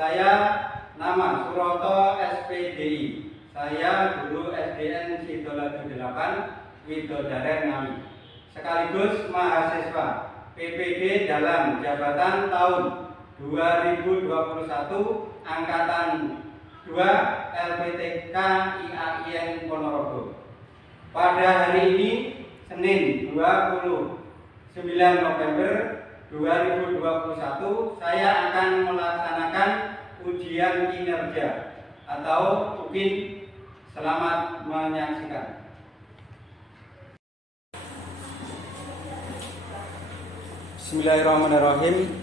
Saya nama Suroto SPDI. Saya guru SDN Sidolaju 8 Widodaren Ngawi. Sekaligus mahasiswa PPD dalam jabatan tahun 2021 angkatan 2 LPTK IAIN Ponorogo. Pada hari ini Senin 29 November 2021 saya akan melaksanakan ujian kinerja atau UKIN. Selamat menyaksikan. Bismillahirrahmanirrahim.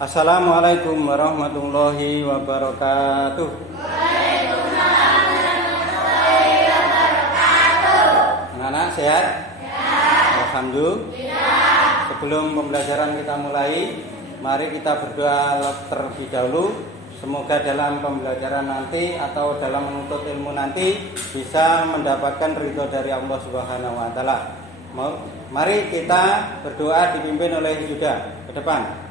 Assalamualaikum warahmatullahi wabarakatuh. Waalaikumsalam warahmatullahi wabarakatuh. Anak-anak sehat? Sehat. Alhamdulillah. Sebelum pembelajaran kita mulai, mari kita berdoa terlebih dahulu. Semoga dalam pembelajaran nanti atau dalam menuntut ilmu nanti bisa mendapatkan ridho dari Allah Subhanahu wa taala. Mari kita berdoa dipimpin oleh Yuda ke depan.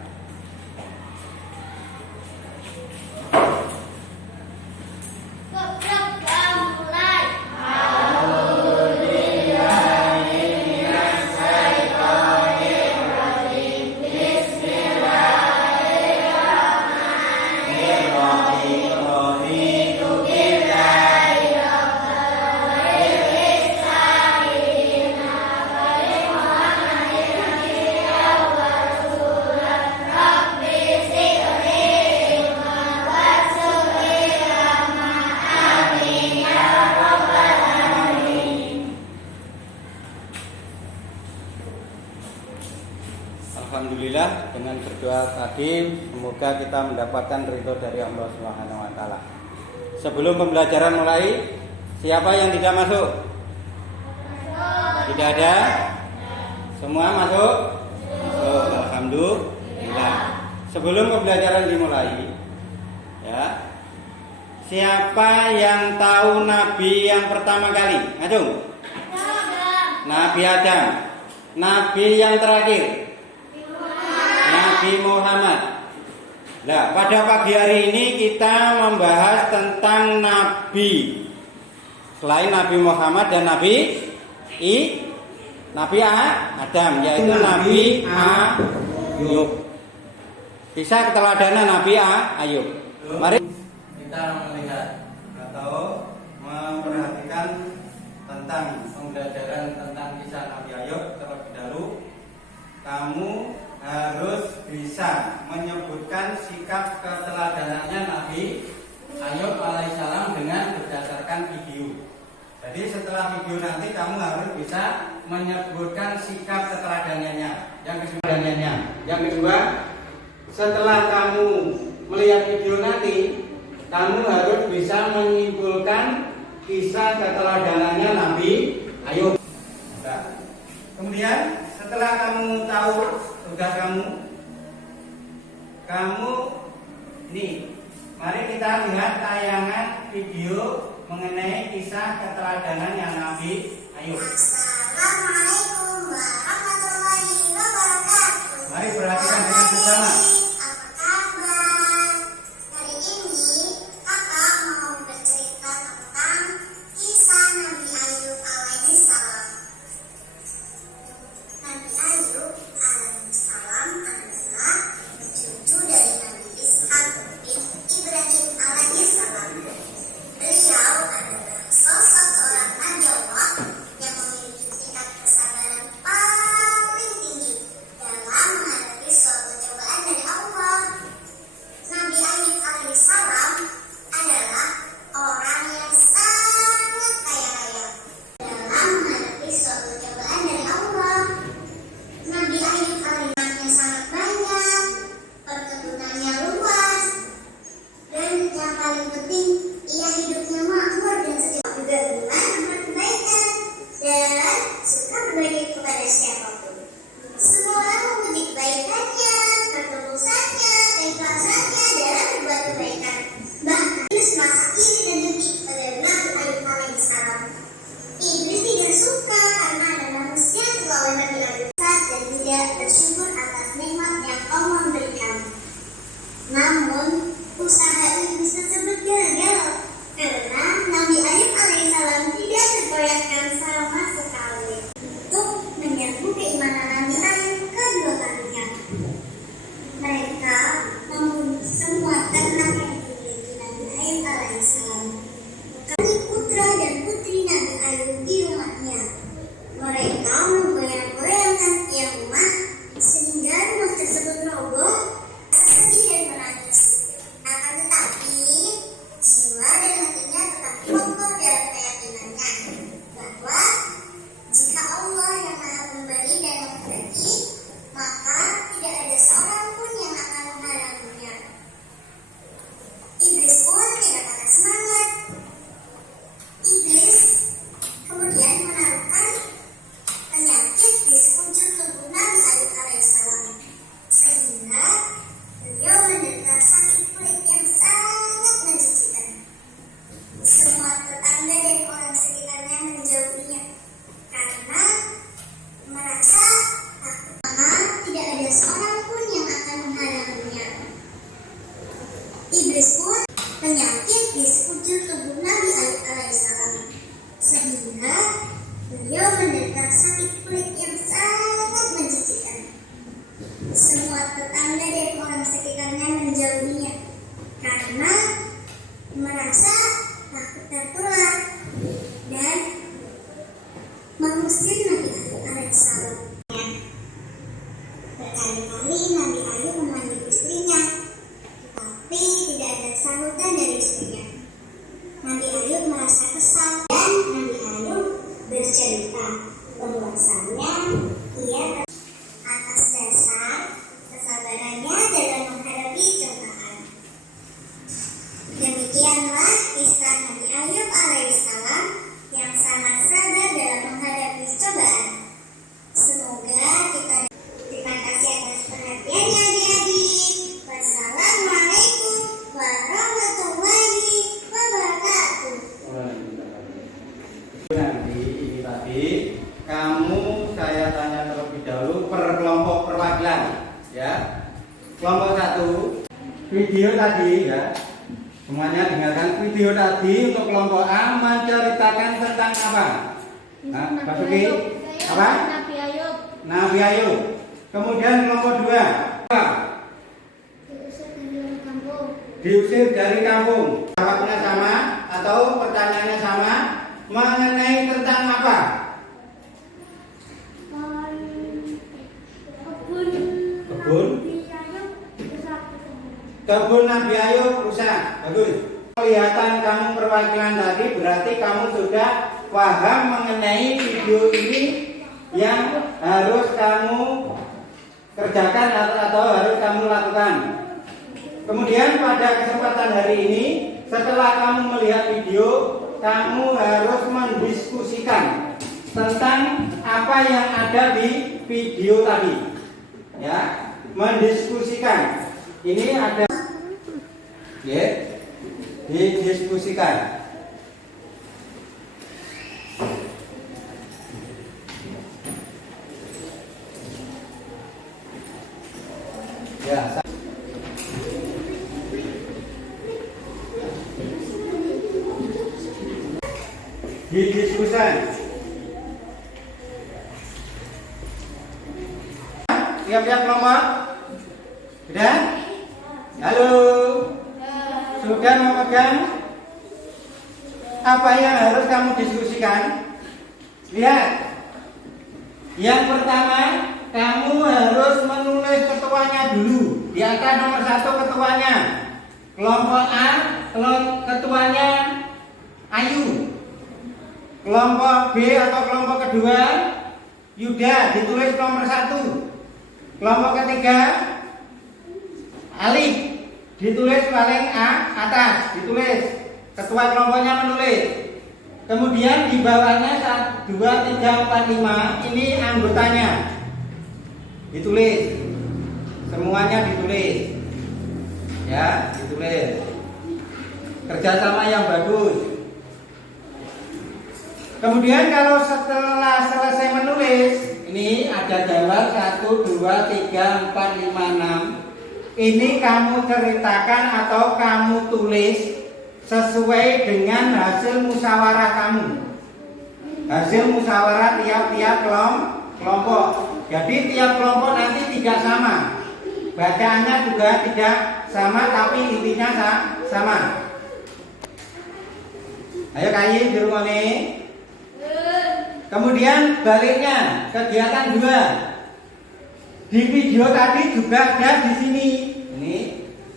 Alhamdulillah, dengan berdoa tadi semoga kita mendapatkan ridho dari Allah Subhanahu wa taala. Sebelum pembelajaran mulai, siapa yang tidak masuk? Tidak ada? Semua masuk? Masuk. Alhamdulillah. Sebelum pembelajaran dimulai, ya. Siapa yang tahu nabi yang pertama kali? Ngacung? Nabi Adam. Nabi yang terakhir? Nabi Muhammad. Nah, pada pagi hari ini kita membahas tentang Nabi. Selain Nabi Muhammad dan Nabi Adam, yaitu Nabi Ayub. Bisa keteladanan Nabi Ayub. Mari kita melihat atau memperhatikan tentang pembelajaran tentang kisah Nabi Ayub terlebih dahulu. Kamu harus bisa menyebutkan sikap keteladanannya Nabi Ayub alaihissalam dengan berdasarkan video. Jadi setelah video nanti kamu harus bisa menyebutkan sikap keteladanannya. Yang kedua, setelah kamu melihat video nanti, kamu harus bisa menyimpulkan kisah keteladanannya Nabi Ayub. Nah, kemudian setelah kamu tahu tugas kamu ini, mari kita lihat tayangan video mengenai kisah keteladanan yang Nabi Ayub. Assalamualaikum warahmatullahi wabarakatuh. Mari perhatikan dengan bersama. Apa kabar? Hari ini kakak mau bercerita tentang kisah Nabi Ayub alaihissalam. Nabi Ayub alaihissalam adalah cucu dari Nabi Ishak bin Ibrahim alaihissalam. Beliau adalah sosok seorang nabi Allah yang memiliki tingkat kesabaran paling tinggi dalam menghadapi suatu cobaan dari Allah. Nabi Ayub alaihissalam adalah orang yang sangat kaya raya dalam menghadapi suatu cobaan dari Allah. Nabi Ayub alaihissalam sangat banyak, perkebunannya luas, dan yang paling penting, ia hidupnya makmur dan sejuk. Juga gemar amal kebaikan dan suka berbagi kepada siapapun. Semua orang memuji kebaikannya, ketulusannya, keikhlasannya dalam berbuat kebaikan. Bahkan semasa ini dan demi pada Nabi Ayub alaihissalam. Iblis tidak suka karena ada manusia tua oleh Nabi Ayub dan tidak bersyukur atas nikmat yang Allah berikan. Namun usaha Ya, karena Nabi Ayub alaihissalam tidak tergoyahkan sama sekali untuk menyerbu keimanan Nabi Ayub kedua kalinya. Mereka membunuh semua ternak yang dimiliki Nabi Ayub alaihissalam, kami putra dan putri Nabi Ayub di rumahnya. Mereka menggoyang-goyangkan tiang rumah sehingga rumah tersebut roboh. Sedih dan menangis. Akan tetapi jiwa dan hatinya tetap kokoh dalam keyakinannya bahwa jika Allah yang Maha Pemberi dan Menghendaki, maka tidak ada seorang pun yang akan menghalanginya. Iblis pun tidak patah semangat. Iblis kemudian menaruhkan penyakit di sekujur tubuh Nabi Ayub alaihissalam, sehingga beliau menderita sakit kulit yang sangat menjijikan. Semua tetangga dan orang sekitarnya menjauhinya karena merasa takut, maka tidak ada seorang pun yang akan menghalanginya. Iblis pun penyakit di sekujur tubuh Nabi Ayub alaihissalam, sehingga beliau menderita sakit kulit yang sangat menjijikan. Semua tetangga dan orang sekitarnya menjauhinya karena merasa takut tertular dan mengusir Nabi Ayub alaihissalam. Berkali-kali Nabi Ayub memanggil istrinya, tapi tidak ada sambutan dari istrinya. Nabi Ayub merasa kesal dan Nabi Ayub bercerita bahwasannya ia atas dasar kesabarannya dalam menghadapi cobaan. Demikianlah kisah Nabi Ayub alaihissalam yang sangat sabar dalam menghadapi cobaan. Semoga kita terima kasih atas perhatiannya adik-adik. Wassalamualaikum warahmatullahi wabarakatuh. Nanti ini tadi saya tanya terlebih dahulu per kelompok perwakilan, ya. Kelompok 1 video tadi, ya. Semuanya dengarkan video tadi. Untuk kelompok A menceritakan tentang apa? Nah, Basuki, apa? Nabi Ayub. Nabi Ayub. Kemudian kelompok 2 apa? Diusir dari kampung. Jawabnya sama atau pertanyaannya sama? Mengenai tentang apa? Kebun Nabi Ayub rusak. Bagus. Kelihatan kamu perwakilan tadi, berarti kamu sudah paham mengenai video ini yang harus kamu kerjakan atau harus kamu lakukan. Kemudian pada kesempatan hari ini, setelah kamu melihat video, kamu harus mendiskusikan tentang apa yang ada di video tadi. Ya, mendiskusikan. Ini ada, ya, didiskusikan. Ya. Didiskusikan. Siap-siap kelompok? Sudah? Halo? Sudah memegang apa yang harus kamu diskusikan? Lihat. Yang pertama, kamu harus menulis ketuanya dulu. Di atas nomor 1 ketuanya. Kelompok A, ketuanya Ayu. Kelompok B atau kelompok kedua Yuda, ditulis nomor 1. Kelompok ketiga Alif, ditulis paling atas, ditulis. Ketua kelompoknya menulis. Kemudian di bawahnya 1, 2, 3, 4, 5 ini anggotanya, ditulis. Semuanya ditulis. Ya, ditulis. Kerjasama yang bagus. Kemudian kalau setelah selesai menulis, ini ada jadwal 1, 2, 3, 4, 5, 6. Ini kamu ceritakan atau kamu tulis sesuai dengan hasil musyawarah kamu. Hasil musyawarah tiap-tiap kelompok. Jadi tiap kelompok nanti tidak sama. Bacaannya juga tidak sama, tapi intinya sama. Ayo kayi di rumah nih. Kemudian baliknya kegiatan 2. Di video tadi juga ada di sini. Ini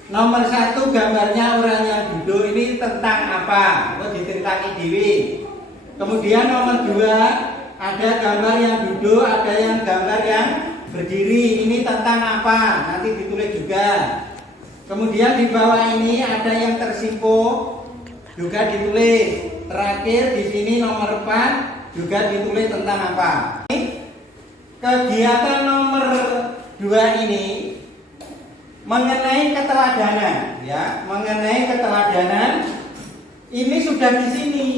nomor 1 gambarnya orang yang duduk ini tentang apa? Oh, diceritain dewi. Kemudian nomor 2 ada gambar yang duduk, ada yang gambar yang berdiri. Ini tentang apa? Nanti ditulis juga. Kemudian di bawah ini ada yang tersimpuk, juga ditulis. Terakhir di sini nomor 4 juga ditulis tentang apa. Kegiatan nomor 2 ini mengenai keteladanan, ya, mengenai keteladanan ini sudah di sini.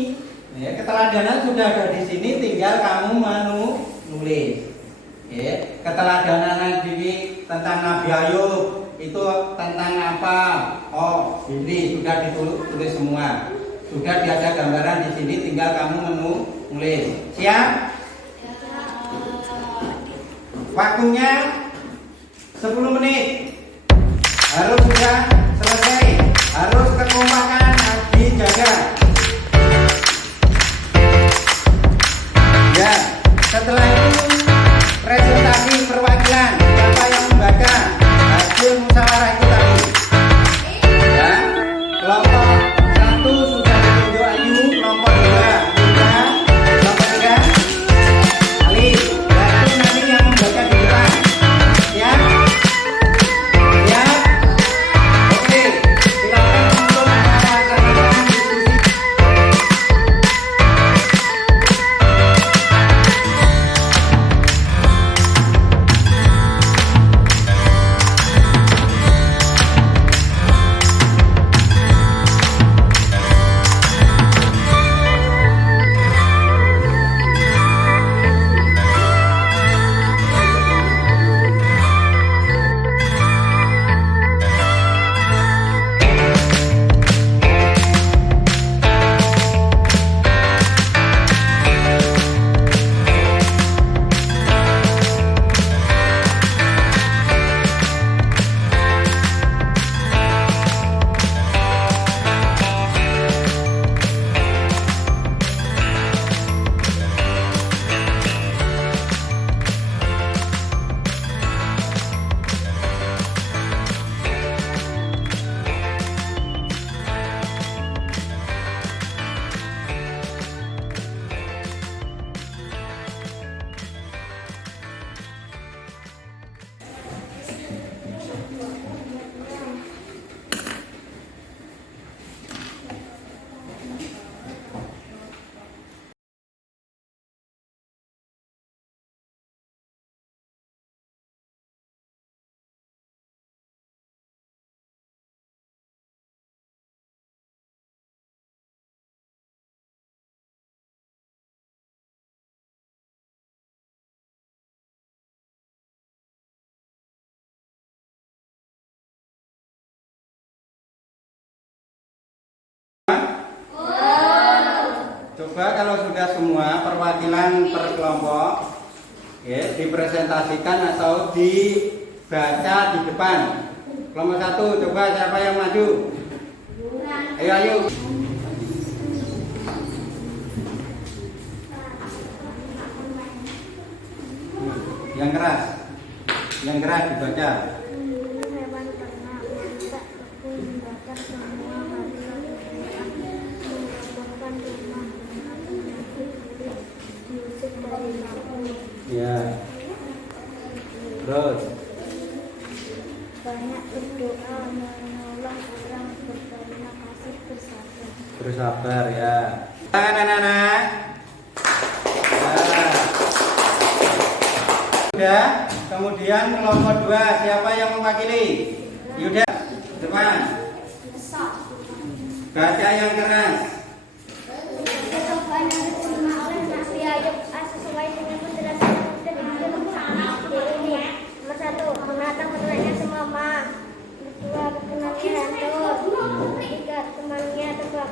Ya, keteladanan sudah ada di sini, tinggal kamu menulis. Ya, keteladanan ini tentang Nabi Ayub, itu tentang apa? Oh, ini sudah ditulis semua. Sudah ada gambaran di sini, tinggal kamu menulis. Siap? Waktunya 10 menit. Harus sudah selesai. Harus kekompakan dijaga. Ya, setelah itu presentasi perwakilan. Siapa yang membaca hasil musyawarah itu tadi? Ya, kelompok 1 sudah ditunjuk Ayu, kelompok 2 Yuda, kelompok 3 Ali. Dan itu nanti yang membaca di depan. Ya, ya, oke. Silakan untuk melaksanakan diskusi. Coba kalau sudah semua perwakilan per kelompok ya, dipresentasikan atau dibaca di depan. Kelompok 1, coba siapa yang maju? Ayo, ayo. Yang keras dibaca. Hewan ternak, masak, kebun, membakar semua hasil menyebabkan rumah dengan penyakit kulit diusir dari kampung. Ya. Terus Banyak berdoa menolong orang, berterima kasih, bersabar. bersabar ya. Tangan anak-anak. Sudah. Kemudian kelompok 2 siapa yang mewakili? Yuda, depan. Baca yang keras. Percobaan yang diterima oleh Nabi Ayub sesuai dengan penjelasan dan ini. Nomor 1, menatang ternaknya semama. Nomor 2, kekenangan hantu. 3, temannya terbakar.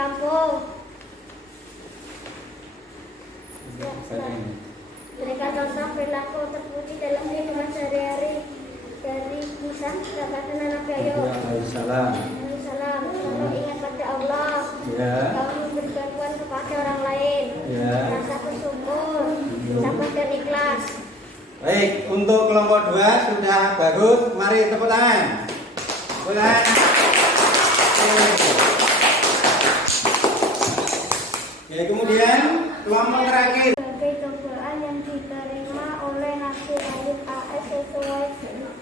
kampung. Mereka contoh perilaku terpuji dalam kehidupan sehari-hari dari Musa, kata Nabi Ayub. Waalaikumsalam. Waalaikumsalam. Kamu ingat pada Allah. Ya. Kamu berbantuan kepada orang lain. Ya. Rasa bersyukur, sabar dan ikhlas. Baik, untuk kelompok 2 sudah bagus. Mari tepuk tangan. Tepuk tangan. Ya, kemudian kelompok terakhir. Sebagai cobaan yang diterima oleh Nabi Ayub AS sesuai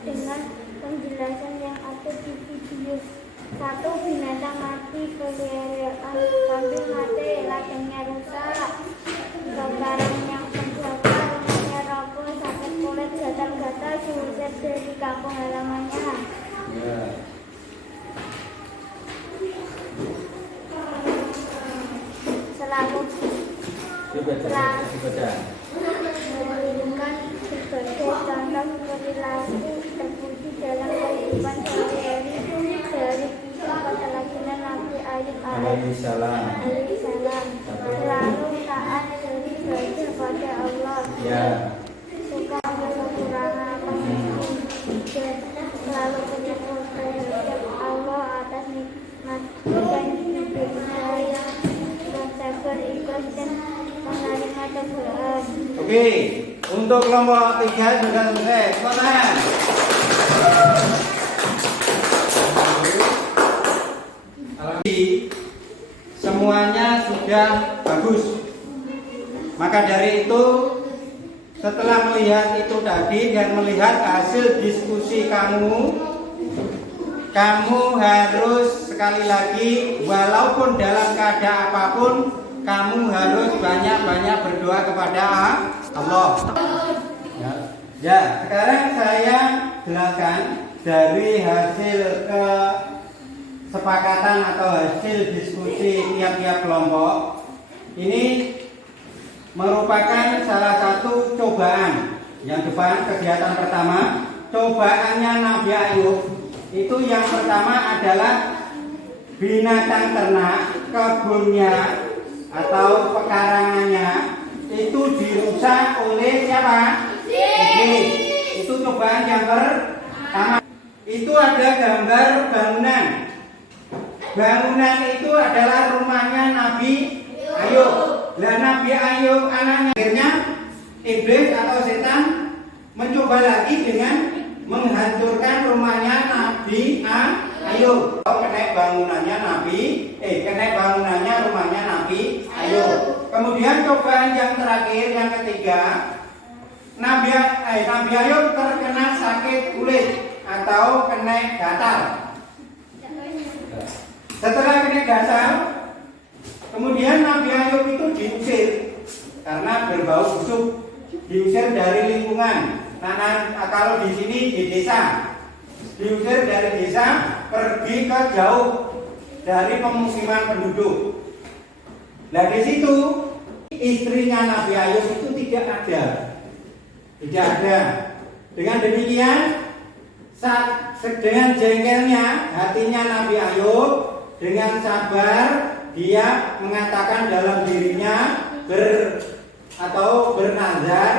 dengan penjelasan yang ada di video. 1. Binatang mati, peliharaan kambing mati, ladangnya rusak, barang yang terbakar, rumahnya roboh, sakit kulit, gatal-gatal, diusir dari kampung halamannya. Ya. Selalu Dibaca. menunjukkan berbagai contoh perilaku terpuji dalam kehidupan sehari-hari dari kisah keteladanan Nabi Ayub Waalaikumsalam. alaihissalam. Selalu taat dari belajar pada Allah. Ya. Suka kekurangan pemimpin dan selalu bersyukur terhadap Allah atas nikmat dan hidupnya yang bersabar, ikhlas dan menerima cobaan. Oke, untuk kelompok 3 sudah selesai. Tepuk tangan. Semuanya sudah bagus. Maka dari itu, setelah melihat itu tadi dan melihat hasil diskusi kamu harus sekali lagi, walaupun dalam keadaan apapun, kamu harus banyak-banyak berdoa kepada Allah. Ya, sekarang saya jelaskan dari hasil kesepakatan atau hasil diskusi tiap-tiap kelompok. Ini merupakan salah satu cobaan. Yang depan kegiatan pertama, cobaannya Nabi Ayub. Itu yang pertama adalah binatang ternak, kebunnya atau pekarangannya itu dirusak oleh siapa? Iblis. Itu cobaan yang pertama. Itu ada gambar bangunan. Bangunan itu adalah rumahnya Nabi Ayub. Nah, Nabi Ayub anaknya, akhirnya iblis atau setan mencoba lagi dengan menghancurkan rumahnya Nabi Ayub. Kena bangunannya rumahnya Nabi Ayub. Kemudian cobaan yang terakhir, yang ketiga, Nabi Ayub terkena sakit kulit atau kena gatal. Setelah kena gatal, kemudian Nabi Ayub itu diusir karena berbau busuk, diusir dari lingkungan. Nah, kalau di sini di desa, diusir dari desa, pergi ke jauh dari pemukiman penduduk. Nah, di situ istrinya Nabi Ayub itu tidak ada. Dengan demikian, dengan jengkelnya hatinya Nabi Ayub, dengan sabar dia mengatakan dalam dirinya bernazar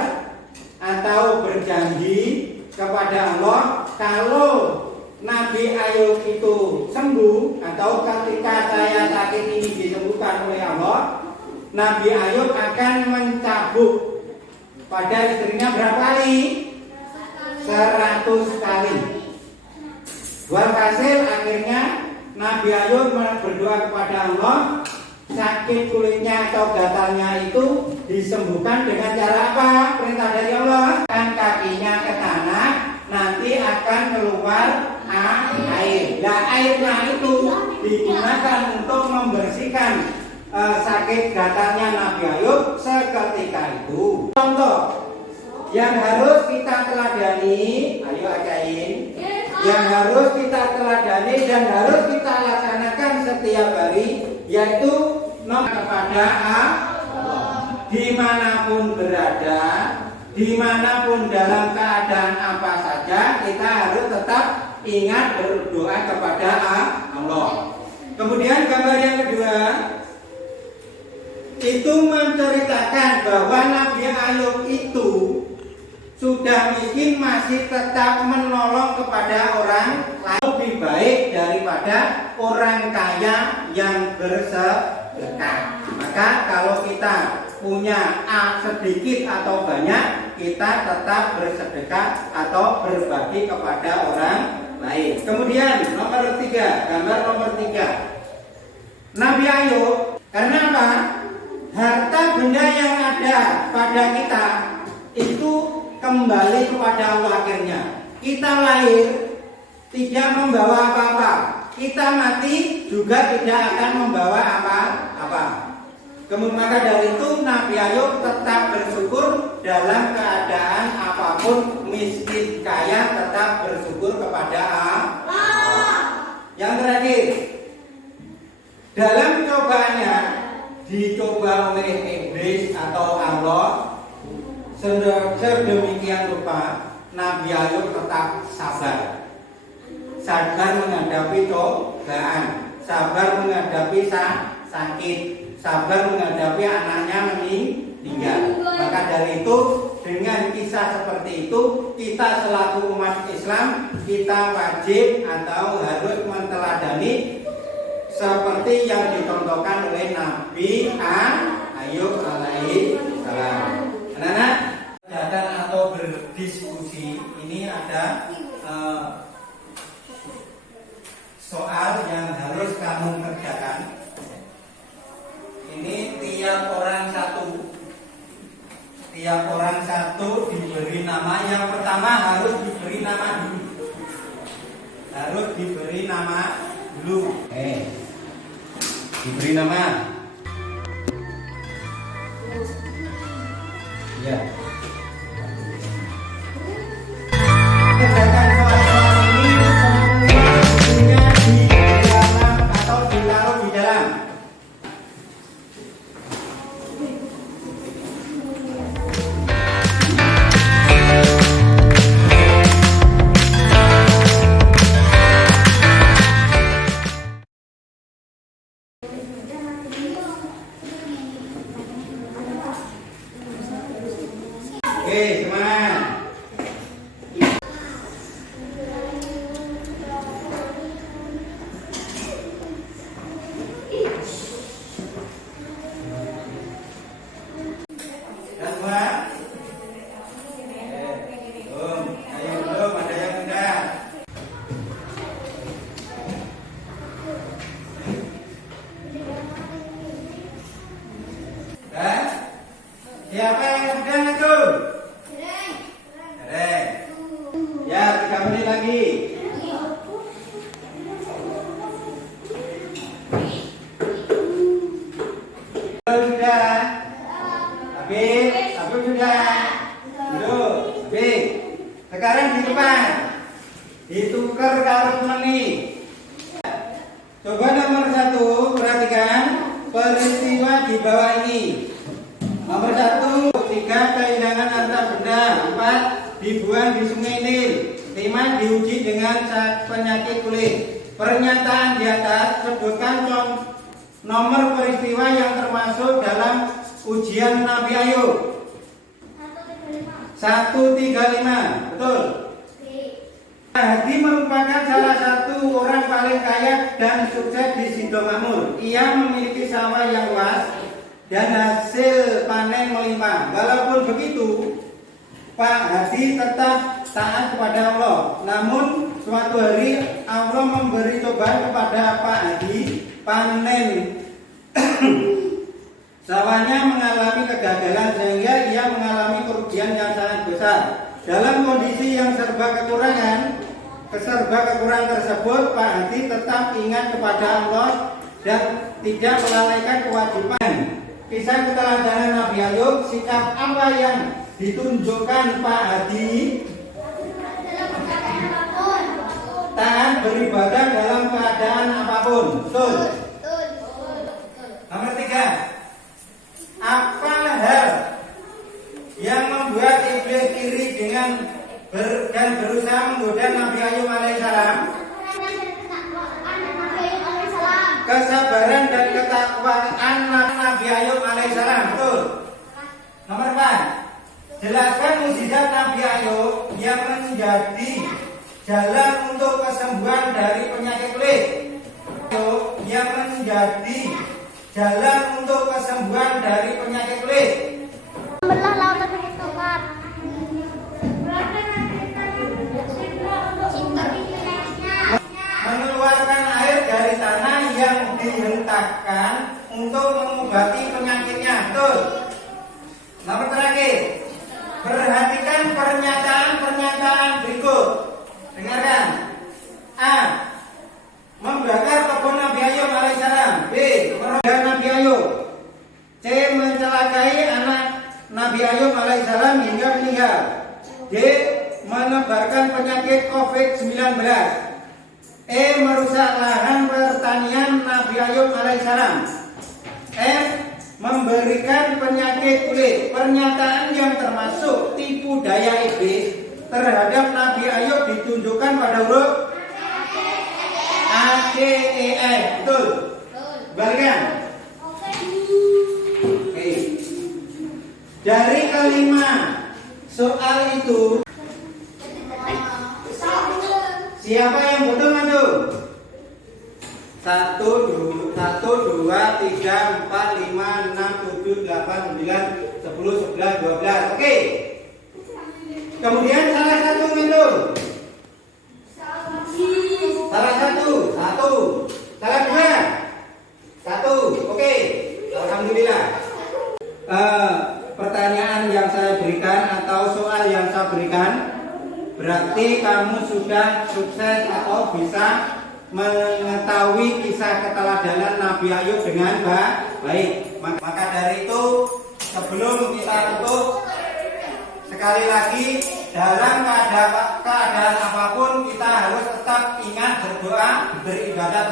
atau berjanji kepada Allah, kalau Nabi Ayub itu sembuh atau ketika saya sakit ini disembuhkan oleh Allah, Nabi Ayub akan mencabuk pada istrinya berapa kali? 100 kali. Walhasil akhirnya Nabi Ayub berdoa kepada Allah, sakit kulitnya atau gatalnya itu disembuhkan dengan cara apa? Perintah dari Allah. Kan kakinya ke tanah, nanti akan keluar air. Nah, airnya itu digunakan untuk membersihkan sakit gatalnya Nabi Ayub seketika itu. Contoh yang harus kita teladani, ayo ajain. Yang harus kita teladani dan harus kita laksanakan setiap hari, yaitu kepada Allah. Dimanapun berada, dimanapun dalam keadaan apa saja, kita harus tetap ingat berdoa kepada Allah. Kemudian gambar yang kedua, itu menceritakan bahwa Nabi Ayub itu sudah miskin masih tetap menolong kepada orang lain, lebih baik daripada orang kaya yang bersedekah. Maka kalau kita punya sedikit atau banyak, kita tetap bersedekah atau berbagi kepada orang lain. Kemudian nomor 3, gambar nomor 3. Nabi Ayub, karena apa? Harta benda yang ada pada kita itu kembali kepada Allah akhirnya. Kita lahir tidak membawa apa-apa, kita mati juga tidak akan membawa apa-apa. Kemudian maka dari itu Nabi Ayub tetap bersyukur dalam keadaan apapun, miskin kaya tetap bersyukur kepada Allah. Yang terakhir, dalam cobaannya dicoba oleh iblis atau Allah, sedemikian rupa Nabi Ayub tetap sabar. Sabar menghadapi cobaan, sabar menghadapi sakit, sabar menghadapi anaknya meninggal. Maka dari itu, dengan kisah seperti itu, kita selaku umat Islam, kita wajib atau harus menteladani seperti yang dicontohkan oleh Nabi Ayub alaihi salam. Anak-anak, datang atau berdiskusi ini ada soal yang harus kamu kerjakan. Ini tiap orang satu diberi nama. Yang pertama harus diberi nama dulu. Diberi nama. Ya. Kerjakan soal-soal ini semuanya di dalam atau ditaruh di dalam. Oke, semangat. Siapa yang sudah itu? Keren. Ya, 3 menit lagi. Sudah. Habis sudah. Belum. Habis. Sekarang di depan. Ditukar kartu meni. Coba nomor 1, perhatikan peristiwa di bawah ini. Nomor 1, 3 kehilangan harta benda. 4 dibuang di sungai Nil. 5 diuji dengan penyakit kulit. Pernyataan di atas sebutkan nomor peristiwa yang termasuk dalam ujian Nabi Ayub. 135. Betul. Hadi merupakan salah satu orang paling kaya dan sukses di Sodom Makmur. Ia memiliki sawah yang luas dan hasil panen melimpah. Walaupun begitu, Pak Hadi tetap taat kepada Allah. Namun suatu hari Allah memberi cobaan kepada Pak Hadi. Panen sawahnya mengalami kegagalan sehingga ia mengalami kerugian yang sangat besar. Dalam kondisi yang serba kekurangan tersebut, Pak Hadi tetap ingat kepada Allah dan tidak melalaikan kewajiban. Kisah keteladanan Nabi Ayub, sikap apa yang ditunjukkan Pak Hadi? Taat beribadah dalam keadaan apapun. Betul. Nomor 3. Apa hal yang membuat iblis iri dan berusaha menggoda Nabi Ayub alaihissalam? kesabaran dan ketakwaan Nabi Ayub alaihissalam. Betul. Nomor 4. Jelaskan mukjizat Nabi Ayub yang menjadi jalan untuk kesembuhan dari penyakit kulit. Yang menjadi jalan untuk kesembuhan dari penyakit kulit. Belah lautan dengan tongkat. Mengeluarkan air dari tanah yang dihentakkan untuk mengobati penyakitnya. Betul. Nomor terakhir, perhatikan pernyataan-pernyataan berikut. Dengarkan. A. Membakar kebun Nabi Ayub alaihissalam. B. Merogoh Nabi Ayub. C. Mencelakai anak Nabi Ayub alaihissalam hingga meninggal. D. Menebarkan penyakit COVID-19. E. Merusak lahan pertanian Nabi Ayub alaihissalam. F. Memberikan penyakit kulit. Pernyataan yang termasuk tipu daya iblis terhadap Nabi Ayub ditunjukkan pada huruf A, C, E, F. Betul? Balikan. Oke. Dari kelima soal itu, siapa yang betul maju? 1, 2, 3, 4, 5, 6, 7, 8, 9, 10, 11, 12. Oke. Kemudian salah satu maju. Salah satu. Salah 2. 1. Oke. Alhamdulillah. Pertanyaan yang saya berikan atau soal yang saya berikan berarti kamu sudah sukses atau bisa mengetahui kisah keteladanan Nabi Ayub dengan baik. Maka dari itu, sebelum kita tutup, sekali lagi dalam keadaan apapun kita harus tetap ingat berdoa, beribadah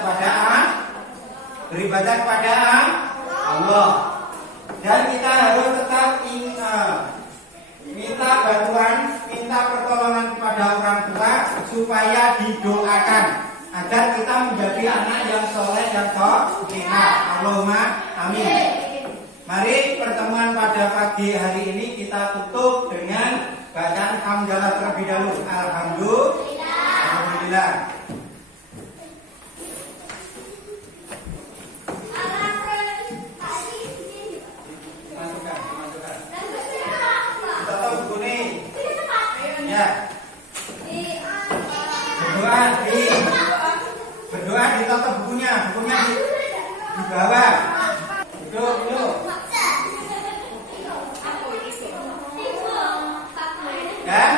kepada Allah. Dan kita harus tetap minta bantuan, minta pertolongan kepada orang tua supaya didoakan agar kita menjadi anak yang soleh dan salihah. Allahumma amin. Mari pertemuan pada pagi hari ini kita tutup dengan bacaan hamdalah terlebih dahulu. Alhamdulillah. Tutup buku nih. Ya. Berdoa di tutup bukunya di bawah. Duduk. Dan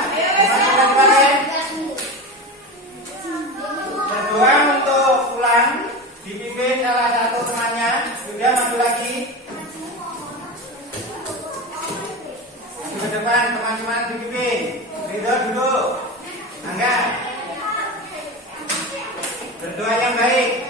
berdoa untuk pulang, dipimpin salah satu temannya. Sudah maju lagi. Ke depan teman-teman dipimpin. Ridho duduk. Angga. Berdoa yang baik.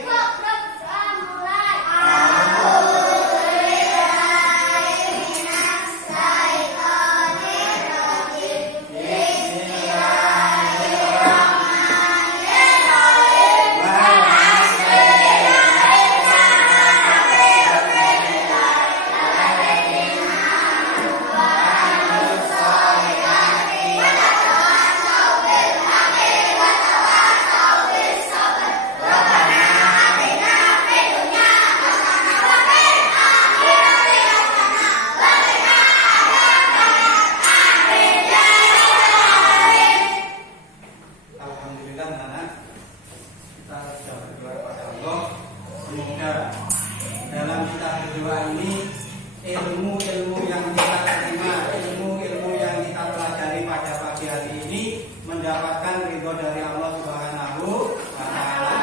Ilmu-ilmu yang kita terima, ilmu-ilmu yang kita pelajari pada pagi hari ini mendapatkan ridho dari Allah Subhanahu wa Ta'ala.